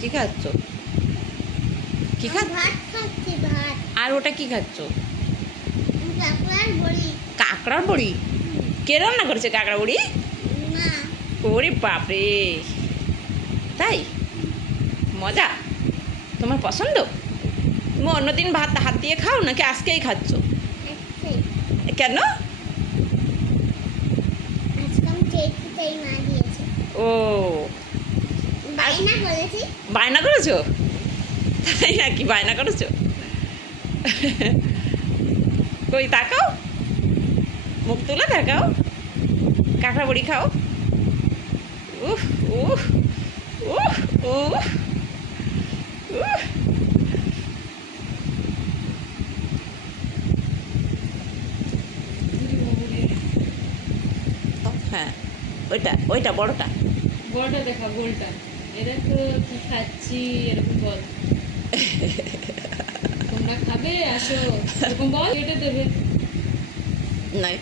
কি খাচ্ছ? কি খাচ্ছ? ভাত খাচ্ছি, ভাত। আর ওটা কি খাচ্ছ? কাঁকড়ার বড়ি। কাঁকড়ার বড়ি? কে রান্না করেছে কাঁকড়া বড়ি? মা। ওরে বাপরে, তাই? মজা? তোমার পছন্দ? তুমি অন্যদিন ভাত হাত দিয়ে খাও নাকি আজকেই খাচ্ছ? আজকে কেন? আজকে আমি চেয়েছি, তাই মা দিয়েছে। ও, বায়না করেছি। বায়না করেছো? তাই নাকি, বায়না করেছো? কই তাকাও, মুখ তুলে দেখাও, কাঁকড়া বড়ি খাও। উফ উফ উফ উফ উফ। হ্যাঁ, ওইটা ওইটা বড়টা। বড়টা দেখা, গোলটা। এরা তো কি খাচ্ছি এরকম বল। তোমরা খাবে, আসো এরকম বল, কেটে দেবে। নয়